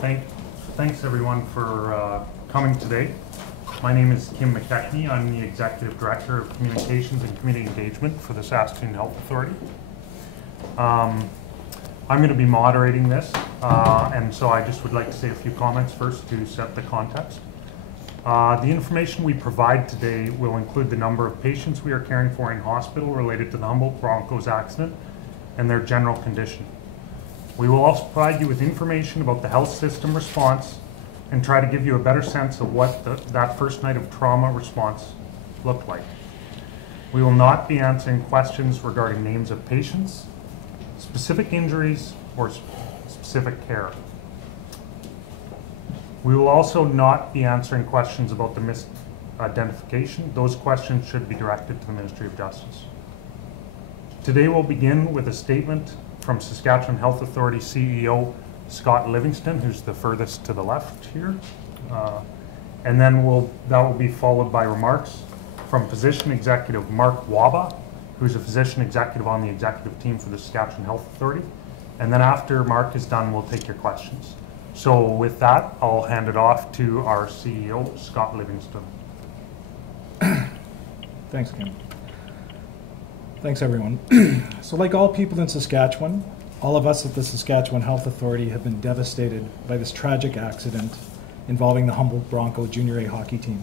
Thanks everyone for coming today. My name is Kim McKechnie. I'm the Executive Director of Communications and Community Engagement for the Saskatchewan Health Authority. I'm going to be moderating this, and so I just would like to say a few comments first to set the context. The information we provide today will include the number of patients we are caring for in hospital related to the Humboldt Broncos accident and their general condition. We will also provide you with information about the health system response and try to give you a better sense of what that first night of trauma response looked like. We will not be answering questions regarding names of patients, specific injuries, or specific care. We will also not be answering questions about the misidentification. Those questions should be directed to the Ministry of Justice. Today we'll begin with a statement from Saskatchewan Health Authority CEO Scott Livingston, who's the furthest to the left here. And then that will be followed by remarks from Physician Executive Mark Waba, who's a physician executive on the executive team for the Saskatchewan Health Authority. And then after Mark is done, we'll take your questions. So with that, I'll hand it off to our CEO, Scott Livingston. Thanks, Kim. Thanks, everyone. So like all people in Saskatchewan, all of us at the Saskatchewan Health Authority have been devastated by this tragic accident involving the Humboldt Broncos Junior A hockey team.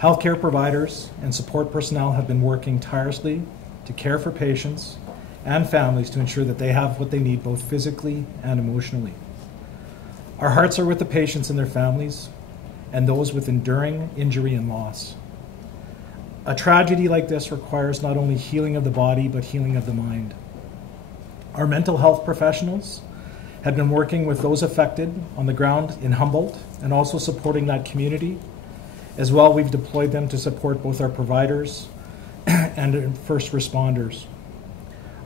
Healthcare providers and support personnel have been working tirelessly to care for patients and families to ensure that they have what they need both physically and emotionally. Our hearts are with the patients and their families and those with enduring injury and loss. A tragedy like this requires not only healing of the body, but healing of the mind. Our mental health professionals have been working with those affected on the ground in Humboldt and also supporting that community. As well, we've deployed them to support both our providers and first responders.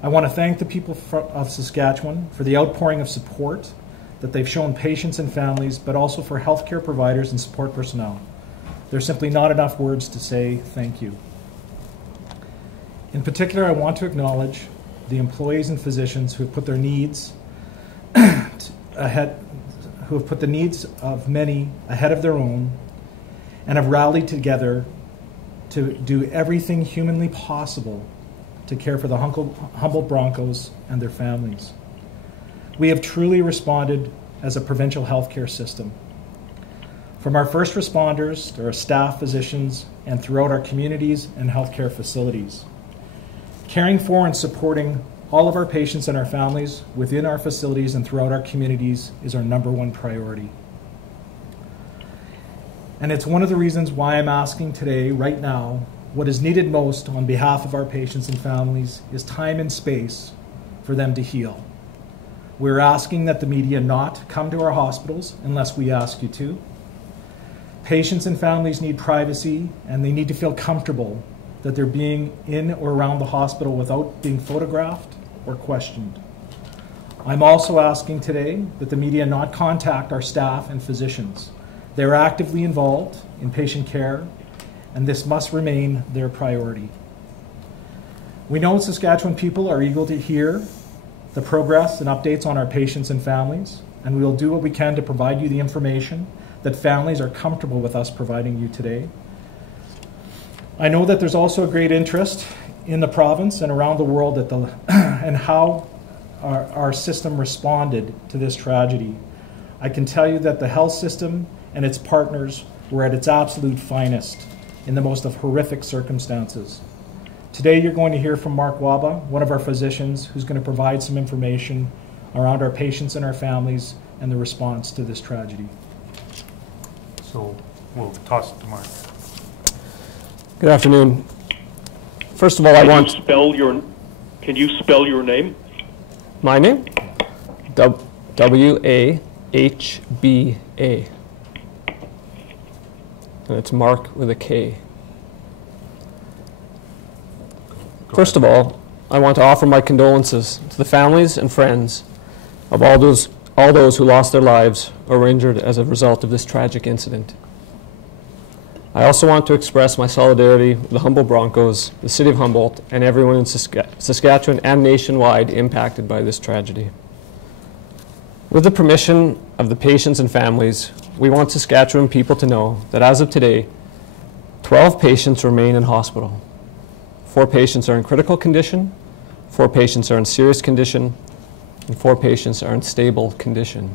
I want to thank the people of Saskatchewan for the outpouring of support that they've shown patients and families, but also for healthcare providers and support personnel. There's simply not enough words to say thank you. In particular, I want to acknowledge the employees and physicians who have put their needs ahead, who have put the needs of many ahead of their own and have rallied together to do everything humanly possible to care for the Humboldt Broncos and their families. We have truly responded as a provincial healthcare system. From our first responders to our staff, physicians, and throughout our communities and healthcare facilities. Caring for and supporting all of our patients and our families within our facilities and throughout our communities is our #1 priority. And it's one of the reasons why I'm asking today, right now, what is needed most on behalf of our patients and families is time and space for them to heal. We're asking that the media not come to our hospitals unless we ask you to. Patients and families need privacy, and they need to feel comfortable that they're being in or around the hospital without being photographed or questioned. I'm also asking today that the media not contact our staff and physicians. They're actively involved in patient care, and this must remain their priority. We know Saskatchewan people are eager to hear the progress and updates on our patients and families, and we will do what we can to provide you the information that families are comfortable with us providing you today. I know that there's also a great interest in the province and around the world at and how our system responded to this tragedy. I can tell you that the health system and its partners were at its absolute finest in the most of horrific circumstances. Today you're going to hear from Mark Waba, one of our physicians, who's going to provide some information around our patients and our families and the response to this tragedy. So we'll toss it to Mark. Good afternoon. First of all, Can you spell your name? My name? W-A-H-B-A. And it's Mark with a K. First of all, I want to offer my condolences to the families and friends of all those who lost their lives or were injured as a result of this tragic incident. I also want to express my solidarity with the Humboldt Broncos, the City of Humboldt, and everyone in Saskatchewan and nationwide impacted by this tragedy. With the permission of the patients and families, we want Saskatchewan people to know that as of today, 12 patients remain in hospital. 4 patients are in critical condition, 4 patients are in serious condition, and 4 patients are in stable condition.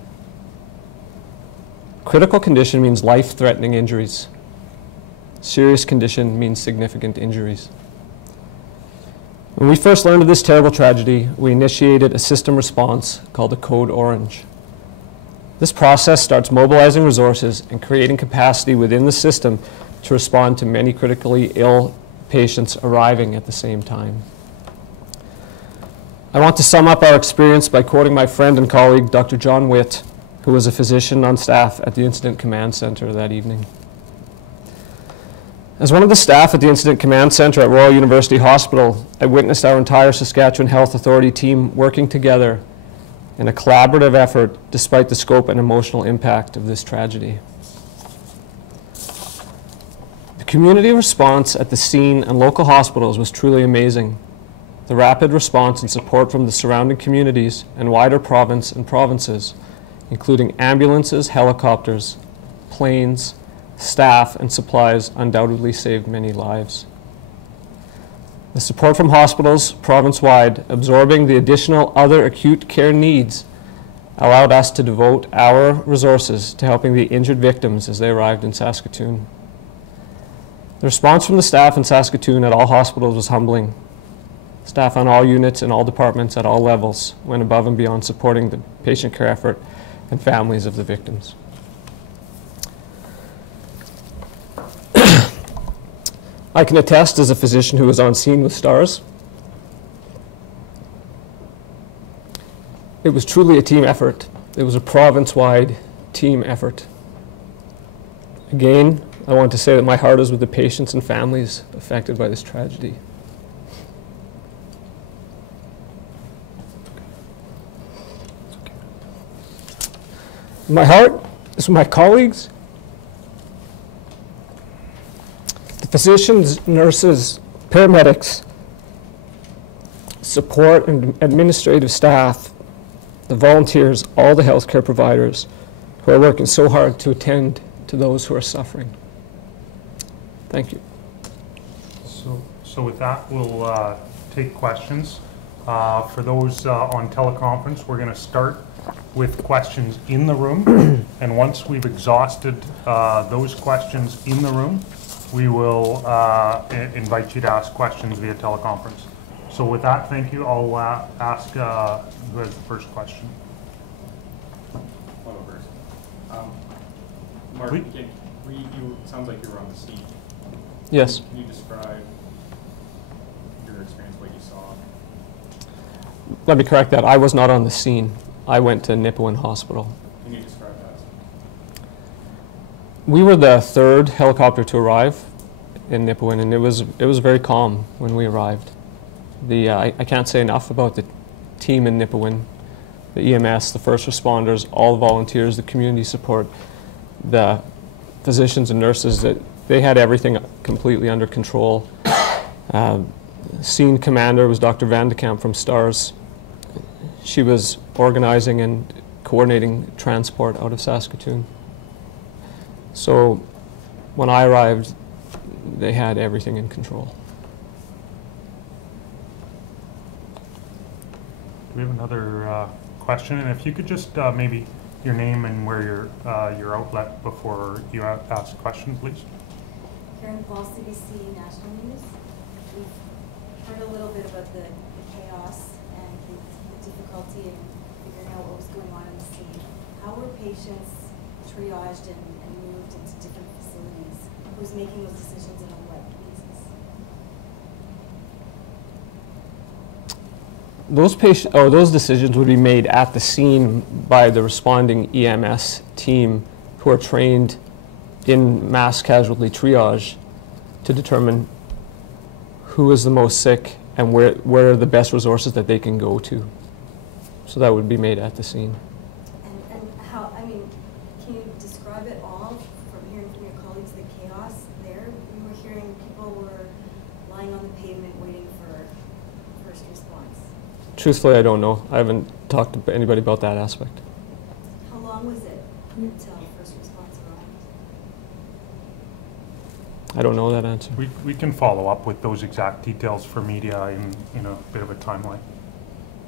Critical condition means life-threatening injuries. Serious condition means significant injuries. When we first learned of this terrible tragedy, we initiated a system response called the Code Orange. This process starts mobilizing resources and creating capacity within the system to respond to many critically ill patients arriving at the same time. I want to sum up our experience by quoting my friend and colleague, Dr. John Witt, who was a physician on staff at the Incident Command Center that evening. As one of the staff at the Incident Command Center at Royal University Hospital, I witnessed our entire Saskatchewan Health Authority team working together in a collaborative effort despite the scope and emotional impact of this tragedy. The community response at the scene and local hospitals was truly amazing. The rapid response and support from the surrounding communities and wider province and provinces, including ambulances, helicopters, planes, staff, and supplies, undoubtedly saved many lives. The support from hospitals province-wide, absorbing the additional other acute care needs, allowed us to devote our resources to helping the injured victims as they arrived in Saskatoon. The response from the staff in Saskatoon at all hospitals was humbling. Staff on all units and all departments at all levels went above and beyond supporting the patient care effort and families of the victims. I can attest as a physician who was on scene with STARS. It was truly a team effort. It was a province-wide team effort. Again, I want to say that my heart is with the patients and families affected by this tragedy. My heart is with my colleagues, the physicians, nurses, paramedics, support and administrative staff, the volunteers, all the healthcare providers who are working so hard to attend to those who are suffering. Thank you. So with that, we'll take questions. For those on teleconference, we're going to start with questions in the room, and once we've exhausted those questions in the room, we will invite you to ask questions via teleconference. So with that, thank you. I'll ask who has the first question. I'll go first. Mark, sounds like you were on the scene. Yes. Can you describe your experience, what you saw? Let me correct that. I was not on the scene. I went to Nipawin Hospital. Can you describe that? We were the 3rd helicopter to arrive in Nipawin, and it was very calm when we arrived. I can't say enough about the team in Nipawin, the EMS, the first responders, all the volunteers, the community support, the physicians and nurses, that they had everything completely under control. Scene commander was Dr. Van de Kamp from STARS. She was organizing and coordinating transport out of Saskatoon. So when I arrived, they had everything in control. Do we have another question? And if you could just maybe your name and where your outlet before you ask the question, please. Karen Paul, CBC National News. We've heard a little bit about the chaos and the difficulty in figuring out what was going on in the scene. How were patients triaged and moved into different facilities? Who's making those decisions and on what basis? Those decisions would be made at the scene by the responding EMS team, who are trained in mass casualty triage to determine who is the most sick and where are the best resources that they can go to. So that would be made at the scene. And how, I mean, can you describe it all from hearing from your colleagues, the chaos there? We were hearing people were lying on the pavement waiting for first response. Truthfully, I don't know. I haven't talked to anybody about that aspect. long was it until first response arrived? I don't know that answer. We can follow up with those exact details for media in a bit of a timeline,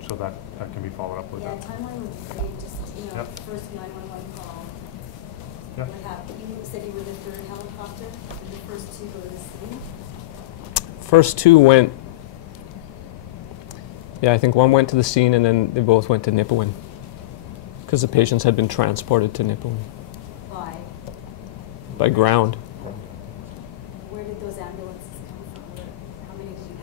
so that can be followed up with. Yeah, that. timeline would be great, just, Yep. first 911 call. Yep. What happened? You said you were the third helicopter, and the first two go to the scene? First two went, yeah, I think one went to the scene and then they both went to Nipawin because the patients had been transported to Nipawin by ground. Where did those ambulances come from? How many did you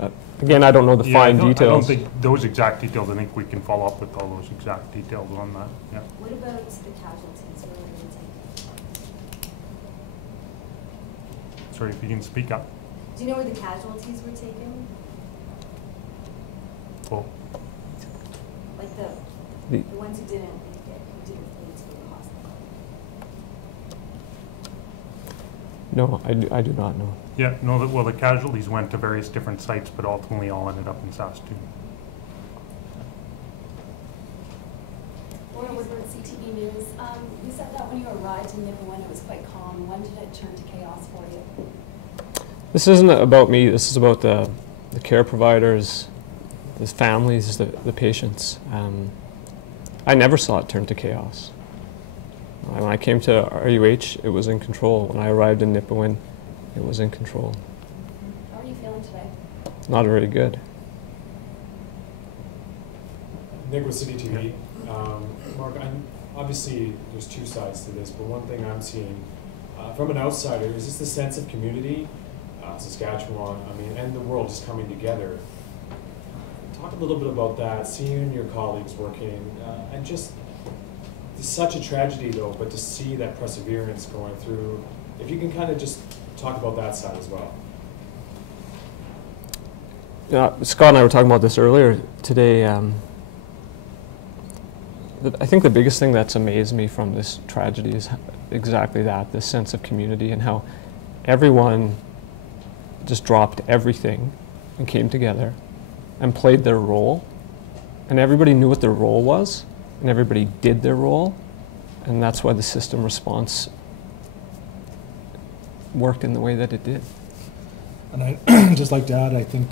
have? Again, I don't know the fine I don't details. think those exact details. I think we can follow up with all those exact details on that. Yeah. What about the casualties? Where were they taken? Sorry, if you can speak up. Do you know where the casualties were taken? Well, Like the ones who didn't make it, who didn't need to go to the hospital? No, I do not know. yeah, no, well, the casualties went to various different sites, but ultimately all ended up in Saskatchewan. Laura Woodward, CTV News. You said that when you arrived in Nipawin it was quite calm. When did it turn to chaos for you? This isn't about me. This is about the care providers, the families, the patients. I never saw it turn to chaos. When I came to RUH, it was in control. When I arrived in Nipawin, it was in control. How are you feeling today? Not very good. Nick with City TV. Mark, obviously there's two sides to this, but one thing I'm seeing from an outsider is just the sense of community, Saskatchewan, and the world just coming together. Talk a little bit about that, seeing your colleagues working, and just, it's such a tragedy though, but to see that perseverance going through, if you can kind of just talk about that side as well. Scott and I were talking about this earlier today. I think the biggest thing that's amazed me from this tragedy is exactly that, this sense of community and how everyone just dropped everything and came together and played their role. And everybody knew what their role was, and everybody did their role, and that's why the system response worked in the way that it did. And I'd just like to add, I think,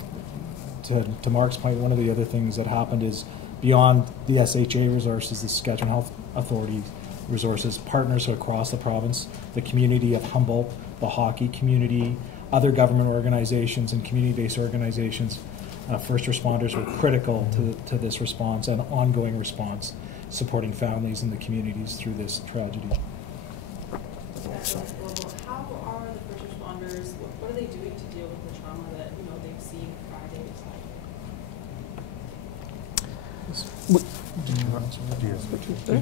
to Mark's point, one of the other things that happened is beyond the SHA resources, the Saskatchewan Health Authority resources, partners across the province, the community of Humboldt, the hockey community, other government organizations and community-based organizations, first responders were critical to this response and ongoing response, supporting families and the communities through this tragedy. How are the first responders, what are they doing to deal with the trauma that they've seen Friday?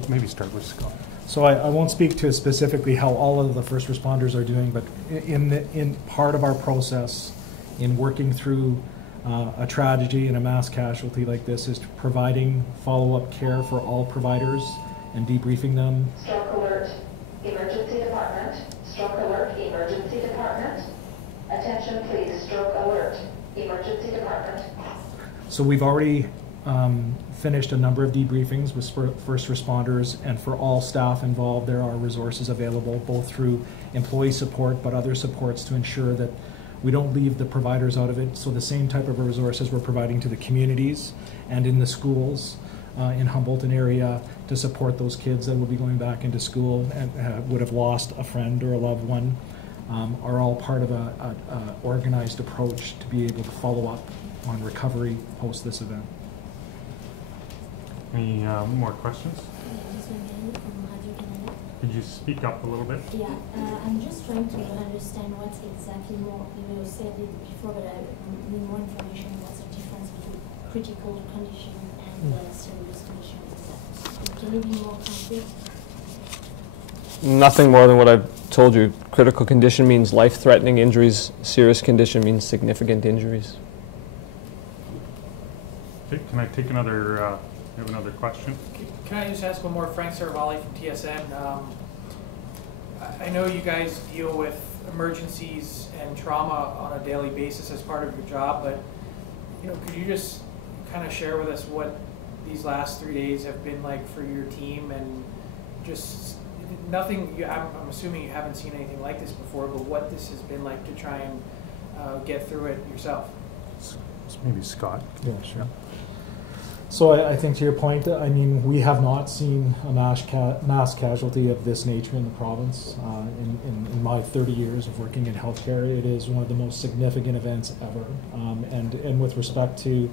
Maybe start with Scott. So I won't speak to specifically how all of the first responders are doing, but in part of our process in working through a tragedy and a mass casualty like this is providing follow-up care for all providers and debriefing them. Stroke alert, emergency department. Stroke alert, emergency department. Attention please, stroke alert, emergency department. So we've already finished a number of debriefings with first responders, and for all staff involved there are resources available both through employee support but other supports to ensure that we don't leave the providers out of it. So the same type of resources we're providing to the communities and in the schools in Humboldt area to support those kids that will be going back into school and would have lost a friend or a loved one are all part of a organized approach to be able to follow up on recovery post this event. Any more questions? Could you speak up a little bit? Yeah, I'm just trying to understand what's exactly more, you said it before, but I need more information. What's the difference between critical condition and serious condition? Can you be more concrete? Nothing more than what I've told you. Critical condition means life-threatening injuries. Serious condition means significant injuries. Okay, can I take another, we have another question? Can I just ask one more? Frank Saravalli from TSN. I know you guys deal with emergencies and trauma on a daily basis as part of your job, but could you just kind of share with us what these last 3 days have been like for your team, and just nothing. I'm assuming you haven't seen anything like this before, but what this has been like to try and get through it yourself. Maybe Scott. Yeah, sure. So I think to your point, I mean, we have not seen a mass casualty of this nature in the province. In my 30 years of working in healthcare, it is one of the most significant events ever. And with respect to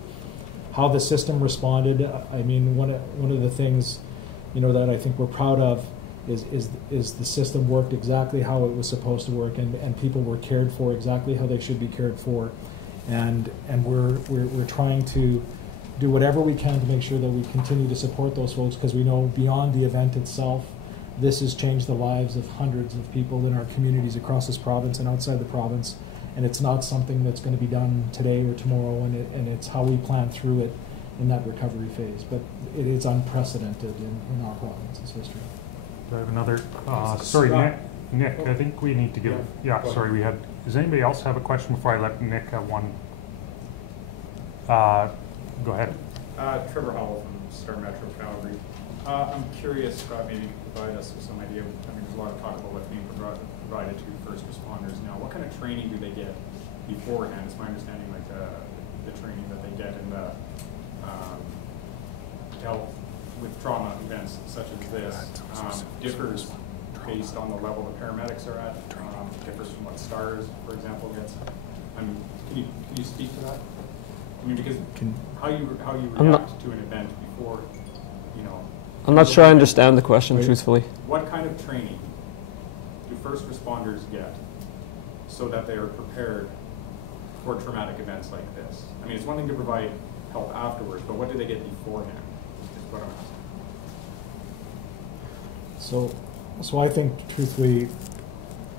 how the system responded, I mean, one of the things, you know, that I think we're proud of is the system worked exactly how it was supposed to work, and people were cared for exactly how they should be cared for. And we're trying to do whatever we can to make sure that we continue to support those folks, because we know beyond the event itself, this has changed the lives of hundreds of people in our communities across this province and outside the province. And it's not something that's going to be done today or tomorrow, and it's how we plan through it in that recovery phase. But it is unprecedented in our province's history. Do I have another? Sorry, Nick, I think we need to give. Yeah, sorry, we had. Does anybody else have a question before I let Nick have one? Go ahead. Trevor Howell from Star Metro Calgary. I'm curious, Scott, maybe you could provide us with some idea. I mean, there's a lot of talk about what's being provided to first responders now. What kind of training do they get beforehand? It's my understanding, like the training that they get in the help with trauma events such as this differs based on the level the paramedics are at. Differs from what STARS, for example, gets. I mean, can you speak to that? I mean, because how you react to an event before, you know. I'm not sure I understand the question, truthfully. What kind of training do first responders get so that they are prepared for traumatic events like this? I mean, it's one thing to provide help afterwards, but what do they get beforehand? Is what I'm asking. So I think, truthfully,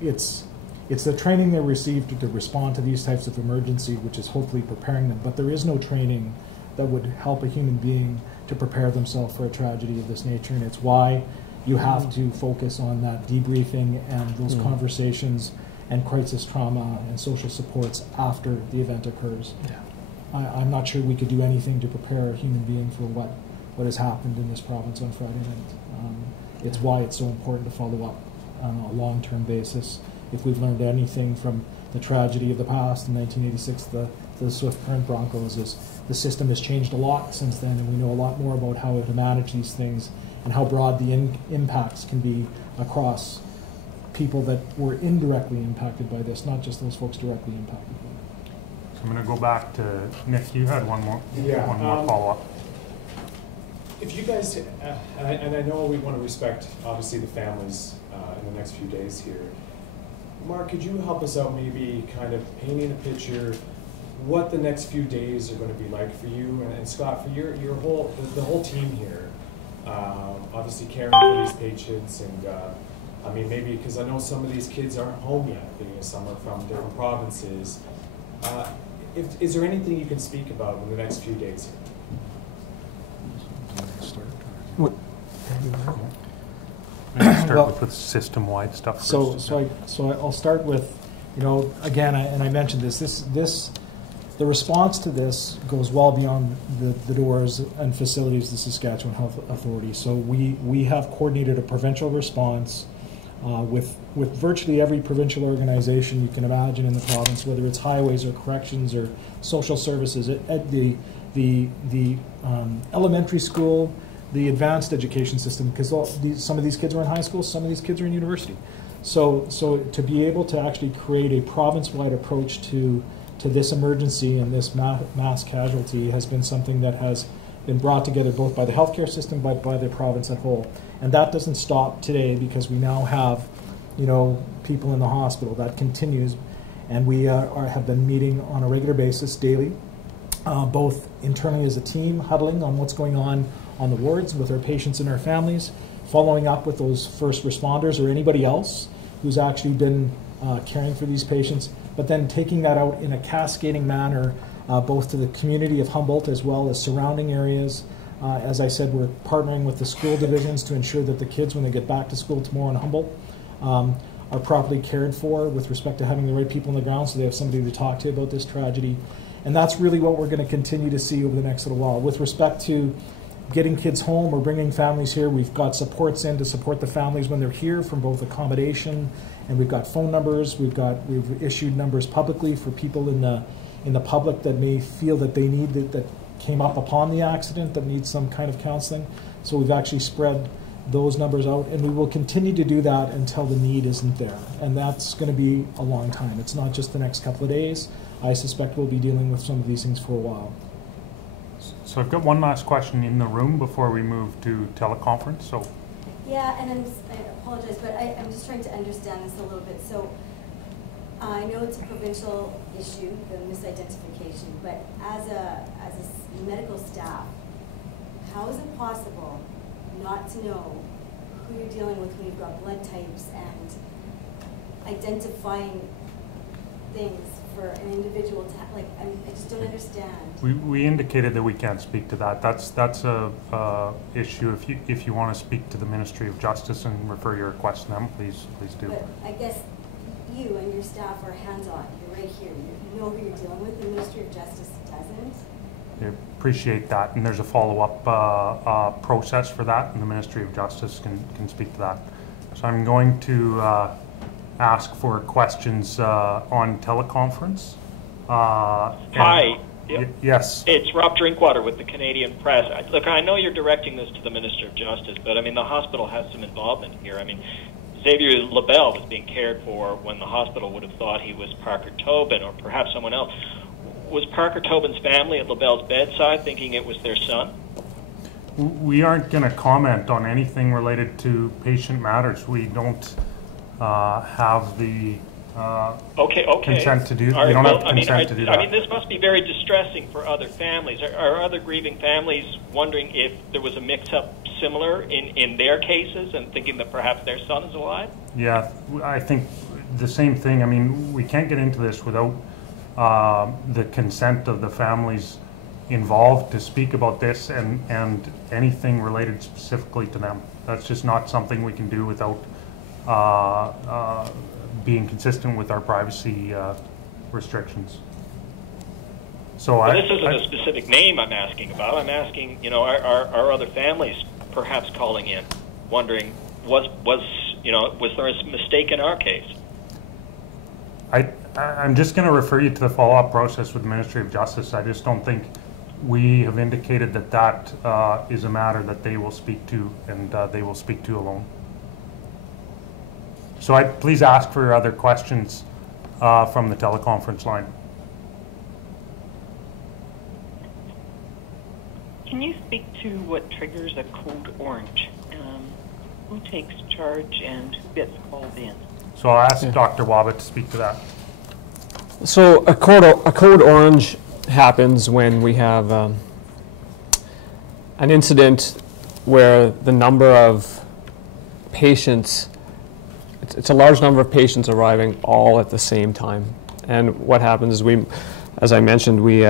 it's the training they received to respond to these types of emergency, which is hopefully preparing them. But there is no training that would help a human being to prepare themselves for a tragedy of this nature, and it's why you have to focus on that debriefing and those conversations and crisis trauma and social supports after the event occurs. Yeah. I'm not sure we could do anything to prepare a human being for what has happened in this province on Friday night. It's why it's so important to follow up on a long-term basis. If we've learned anything from the tragedy of the past in 1986, the Swift Current Broncos, is the system has changed a lot since then, and we know a lot more about how to manage these things and how broad the impacts can be across people that were indirectly impacted by this, not just those folks directly impacted by it. So I'm going to go back to Nick. You had one more follow-up. If you guys, and I know we want to respect, obviously, the families in the next few days here. Mark, could you help us out, maybe kind of painting a picture what the next few days are going to be like for you, and Scott, for your whole team here, obviously caring for these patients, and I mean, maybe because I know some of these kids aren't home yet, some are from different provinces. Is there anything you can speak about in the next few days here? Start with system-wide stuff first. So I'll start with, you know, again, and I mentioned this. The response to this goes well beyond the doors and facilities of the Saskatchewan Health Authority. So we have coordinated a provincial response with virtually every provincial organization you can imagine in the province, whether it's highways or corrections or social services, at the elementary school, the advanced education system, because some of these kids are in high school, some of these kids are in university. So to be able to actually create a province-wide approach to this emergency and this mass casualty has been something that has been brought together both by the healthcare system, but by the province at whole. And that doesn't stop today, because we now have, you know, people in the hospital. That continues, and we have been meeting on a regular basis daily, both internally as a team, huddling on what's going on the wards with our patients and our families, following up with those first responders or anybody else who's actually been caring for these patients, but then taking that out in a cascading manner, both to the community of Humboldt as well as surrounding areas. As I said, we're partnering with the school divisions to ensure that the kids, when they get back to school tomorrow in Humboldt, are properly cared for with respect to having the right people on the ground, so they have somebody to talk to about this tragedy. And that's really what we're going to continue to see over the next little while. With respect to getting kids home or bringing families here. We've got supports in to support the families when they're here from both accommodation, and we've got phone numbers. We've issued numbers publicly for people in the public that may feel that they need that came up upon the accident that needs some kind of counseling. So we've actually spread those numbers out, and we will continue to do that until the need isn't there. And that's going to be a long time. It's not just the next couple of days. I suspect we'll be dealing with some of these things for a while. So I've got one last question in the room before we move to teleconference. So. Yeah, and I apologize, but I'm just trying to understand this a little bit. So I know it's a provincial issue, the misidentification, but as a medical staff, how is it possible not to know who you're dealing with when you've got blood types and identifying things for an individual to have, like, I just don't understand. We indicated that we can't speak to that. That's a issue. If you want to speak to the Ministry of Justice and refer your request to them, please do. But I guess you and your staff are hands-on. You're right here. You know who you're dealing with. The Ministry of Justice doesn't. I appreciate that, and there's a follow-up process for that, and the Ministry of Justice can speak to that. So I'm going to ask for questions on teleconference. Hi. Yes. It's Rob Drinkwater with the Canadian Press. Look, I know you're directing this to the Minister of Justice, but I mean, the hospital has some involvement here. I mean, Xavier LaBelle was being cared for when the hospital would have thought he was Parker Tobin or perhaps someone else. Was Parker Tobin's family at LaBelle's bedside thinking it was their son? We aren't going to comment on anything related to patient matters. We don't have the consent to do that. We don't have consent to do that. I mean, this must be very distressing for other families. Are other grieving families wondering if there was a mix-up similar in their cases and thinking that perhaps their son is alive? Yeah, I think the same thing. I mean, we can't get into this without the consent of the families involved to speak about this and anything related specifically to them. That's just not something we can do without being consistent with our privacy restrictions. So this isn't a specific name I'm asking about. I'm asking, you know, are other families perhaps calling in, wondering was there a mistake in our case? I'm just going to refer you to the follow-up process with the Ministry of Justice. I just don't think we have indicated that is a matter that they will speak to, and they will speak to alone. So please ask for other questions from the teleconference line. Can you speak to what triggers a code orange? Who takes charge and who gets called in? So I'll ask Dr. Wabbit to speak to that. So a code orange happens when we have an incident where the number of patients, it's a large number of patients arriving all at the same time. And what happens is as I mentioned, we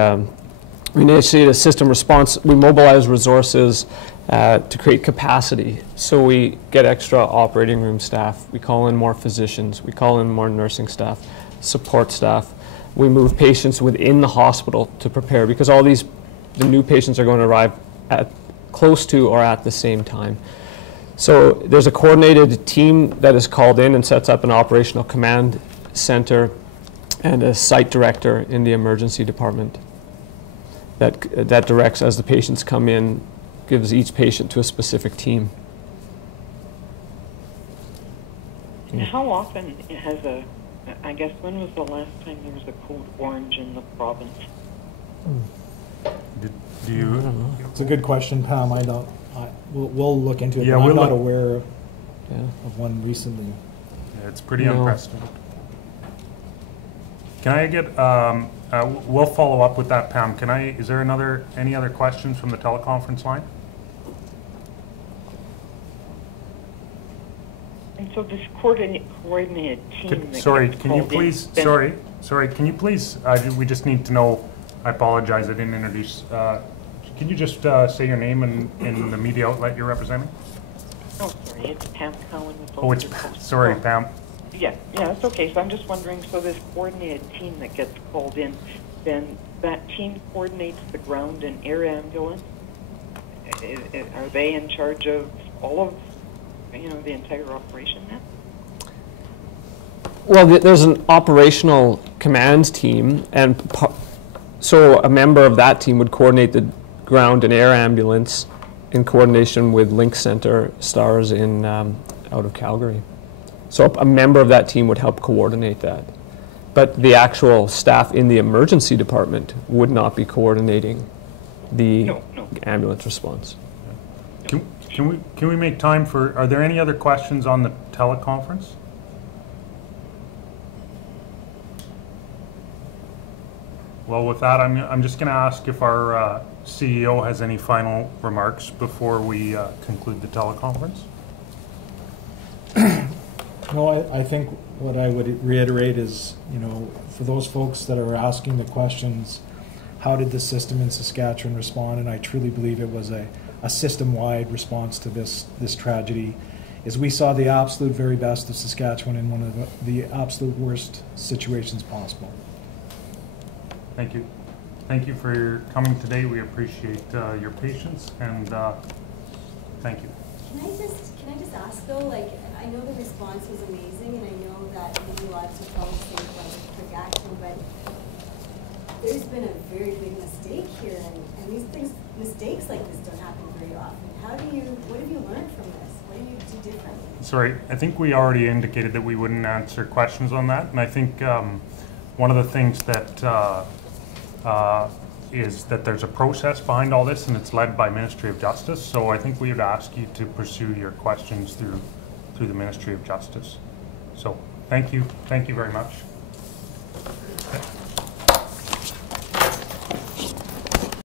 initiate a system response. We mobilize resources to create capacity. So we get extra operating room staff. We call in more physicians. We call in more nursing staff, support staff. We move patients within the hospital to prepare, because the new patients are going to arrive at close to or at the same time. So there's a coordinated team that is called in and sets up an operational command center and a site director in the emergency department that directs as the patients come in, gives each patient to a specific team. How often I guess when was the last time there was a code orange in the province? Do you? It's a good question, Pam. We'll look into it. Yeah, but I'm not aware of one recently. Yeah, it's pretty unprecedented. Can I get? We'll follow up with that, Pam. Is there any other questions from the teleconference line? And so this coordinated team. Can you please? Sorry. Can you please? We just need to know. I apologize. I didn't introduce. Can you just say your name and the media outlet you're representing? Oh, sorry. It's Pam Cowan. Sorry, Pam. Yeah, it's okay. So I'm just wondering. So this coordinated team that gets called in, then that team coordinates the ground and air ambulance. are they in charge of all of, the entire operation then? Well, there's an operational command team, and so a member of that team would coordinate the ground and air ambulance in coordination with Link Center STARS in out of Calgary. So a member of that team would help coordinate that. But the actual staff in the emergency department would not be coordinating the ambulance response. Can we make time for, are there any other questions on the teleconference? Well, with that, I'm just going to ask if our CEO has any final remarks before we conclude the teleconference. No, I think what I would reiterate is, for those folks that are asking the questions, how did the system in Saskatchewan respond? And I truly believe it was a system-wide response to this tragedy. Is we saw the absolute very best of Saskatchewan in one of the absolute worst situations possible. Thank you. Thank you for coming today. We appreciate your patience, and thank you. Can I just ask though, I know the response was amazing, and I know that many lives were probably saved by the quick action, but there's been a very big mistake here, and mistakes like this don't happen very often. What have you learned from this? What do you do differently? Sorry, I think we already indicated that we wouldn't answer questions on that, and I think one of the things that is that there's a process behind all this, and it's led by Ministry of Justice. So I think we would ask you to pursue your questions through the Ministry of Justice. So thank you very much. Okay.